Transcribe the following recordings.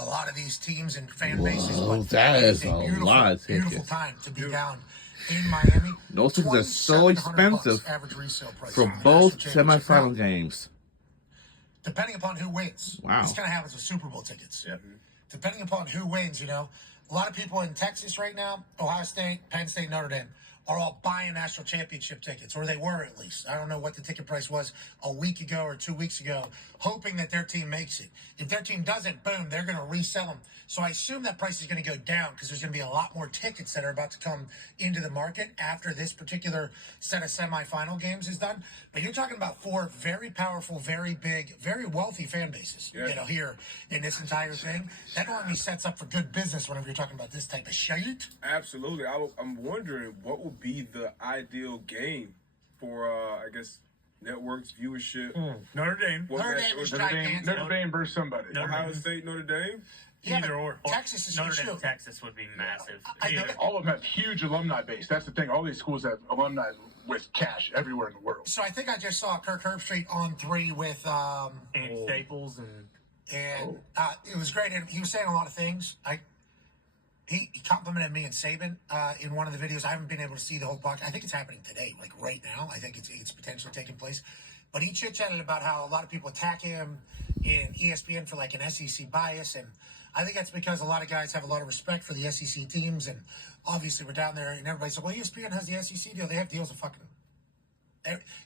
a lot of these teams and fan bases. Whoa, But that is it's a lot of beautiful tickets. time to be down in Miami. Those tickets are so expensive average resale price for both semifinal games. Depending upon who wins. Wow. This kind of happens with Super Bowl tickets. Yeah. Depending upon who wins, a lot of people in Texas right now, Ohio State, Penn State, Notre Dame, are all buying national championship tickets, or they were at least. I don't know what the ticket price was a week ago or 2 weeks ago, hoping that their team makes it. If their team doesn't, boom, they're going to resell them. So I assume that price is going to go down because there's going to be a lot more tickets that are about to come into the market after this particular set of semifinal games is done. But you're talking about 4 very powerful, very big, very wealthy fan bases, here in this entire thing. That normally sets up for good business whenever you're talking about this type of shit. Absolutely. I'm wondering what would be the ideal game for, I guess, networks, viewership. Notre Dame. Notre Dame is gigantic. Notre Dame versus somebody. Ohio State, Notre Dame? Either or. Texas is Notre huge Dame, too. Texas would be massive. All of them have huge alumni base. That's the thing. All these schools have alumni with cash everywhere in the world. So I think I just saw Kirk Herbstreit on 3 with And Staples and it was great. And he was saying a lot of things. He complimented me and Saban in one of the videos. I haven't been able to see the whole podcast. I think it's happening today, like right now. I think it's potentially taking place. But he chit-chatted about how a lot of people attack him in ESPN for like an SEC bias. And I think that's because a lot of guys have a lot of respect for the SEC teams. And obviously we're down there and everybody's like, well, ESPN has the SEC deal. They have deals with fucking...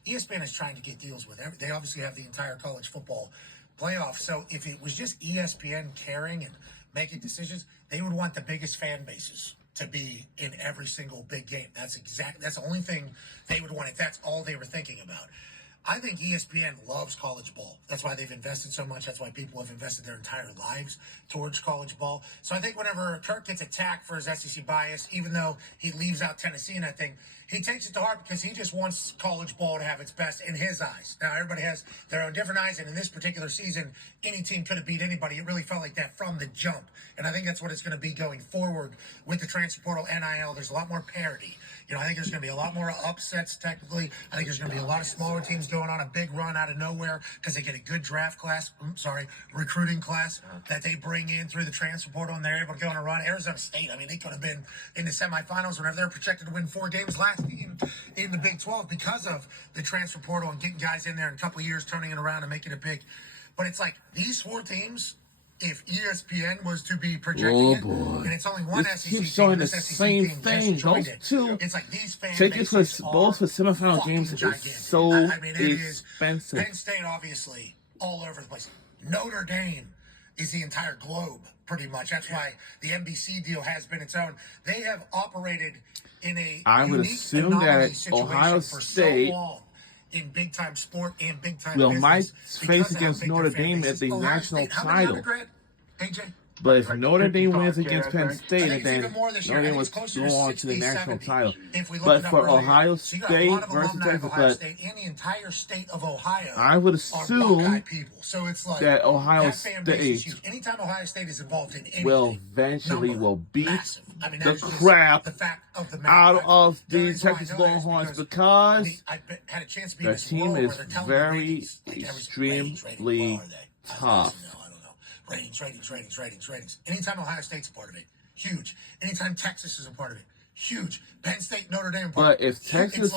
ESPN is trying to get deals with every... They obviously have the entire college football playoff. So if it was just ESPN caring and making decisions, they would want the biggest fan bases to be in every single big game. That's the only thing they would want if that's all they were thinking about. I think ESPN loves college ball. That's why they've invested so much. That's why people have invested their entire lives towards college ball. So I think whenever Kirk gets attacked for his SEC bias, even though he leaves out Tennessee and that thing, he takes it to heart because he just wants college ball to have its best in his eyes. Now, everybody has their own different eyes, and in this particular season, any team could have beat anybody. It really felt like that from the jump. And I think that's what it's going to be going forward with the transfer portal, NIL. There's a lot more parity. I think there's going to be a lot more upsets technically. I think there's going to be a lot of smaller teams going on a big run out of nowhere because they get a good draft class, recruiting class that they bring in through the transfer portal, and they're able to go on a run. Arizona State, they could have been in the semifinals whenever they're projected to win 4 games last year in the Big 12 because of the transfer portal and getting guys in there in a couple of years, turning it around and making it big. But it's like these 4 teams, if ESPN was to be projecting it, and it's only one SEC team, showing the SEC same team thing. Those two it's like these fan tickets for bases both for semifinal games is so it expensive. Penn State, obviously, all over the place. Notre Dame is the entire globe, pretty much. That's why the NBC deal has been its own. They have operated in a I would assume that Ohio State so long in big-time sport and big-time will business might face because against of how Notre big their fan Dame base at is. the Ohio national State, how many title. undergrad, AJ? But if Notre Dame wins 55K, against Penn State, I and think it's then even more this year. Notre I Dame think was it's closer go to on to the 60, national 70. title. If we look But it up for earlier. Ohio So you got a State lot of versus alumni of Texas, Ohio but State and the entire state of Ohio I would are assume Buckeye people. So it's like that Ohio that fan base is State huge. Anytime Ohio State is involved in anything, will eventually will beat massive. That the is just crap the fact of the matter. out of The the reason why I Texas know that is Longhorns because I had a chance to be in their this team world is where they're telling very the ratings, like extremely well, are they? tough. I don't know. Ratings. Anytime Ohio State's a part of it, huge. Anytime Texas is a part of it, huge. Penn State, Notre Dame. But if Texas,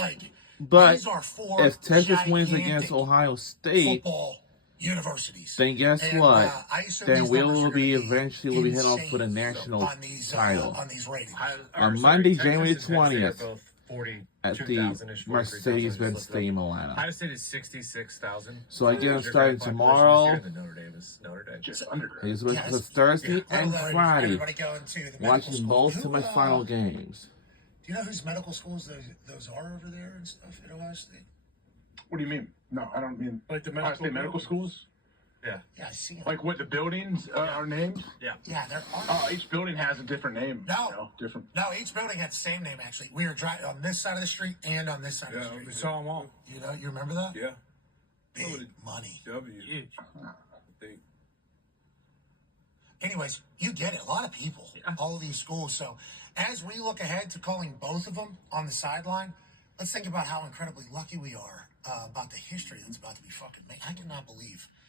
these are 4 if Texas wins gigantic against Ohio State, football universities, then guess what? Then we will be eventually heading off for the insane national on these, title on these ratings. on Monday, January 20th. At the Mercedes-Benz Stadium, Atlanta. Ohio State is 66,000. So again, starting tomorrow. Notre Dame is Notre Dame. Just undergrad. It's with Thursday and Friday. Watching both semifinal games. Do you know whose medical schools those are over there and stuff at Ohio State? What do you mean? No, I don't mean Like the Ohio State medical schools. Yeah. Yeah, I see them. Like what the buildings are named? Yeah. Yeah, they're Each building has a different name. No. Different. No, each building had the same name, actually. We were driving on this side of the street and on this side of the street. We saw them all. You remember that? Yeah. Big money. Huge. I think. Anyways, you get it. A lot of people, all of these schools. So as we look ahead to calling both of them on the sideline, let's think about how incredibly lucky we are about the history that's about to be fucking made. I cannot believe